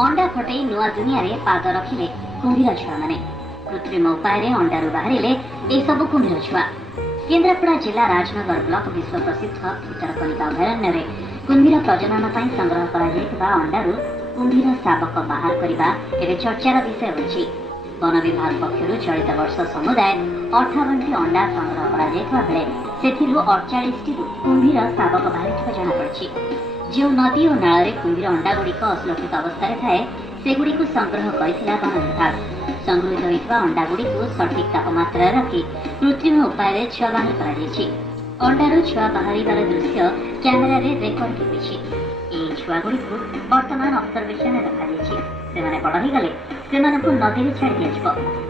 अंडा फटई नुआ दुनिया रे पाद रखिले कुंभीर छुआ माने कृत्रिम उपाय अंडारू बाहरिले ए सब कुंभीर छुआ। केन्द्रापड़ा जिला राजनगर ब्लॉक विश्व प्रसिद्ध तरकन अभयारण्य रे कुंभीर प्रजनन पर संग्रह करा अंडारू कुंभीर शावक बाहर करने एवं चर्चार विषय होछि। वन विभाग पक्षर चलित वर्ष समुदाय 58टी अंडा संग्रह करा से 48टी कुंभीर शावक बाहरी जनापड़ी। जो नदी और नाल कुंभीर अंडा गुड़िक असुरक्षित अवस्था थाए सेगुड़ी संग्रह करथिला वन विभाग। संग्रहित होइथिबा अंडा गुड़ी सठिक तापमात्रा रखी कृत्रिम उपाय छुआ बाहर करा। अंडारू छुआ बाहर दृश्य कैमेरा रे रेकर्ड होइछि। एई छुआ गुड़ी वर्तमान ऑब्जर्वेशन रखा से बड़ हो गले से नदी में छाड़ दिया।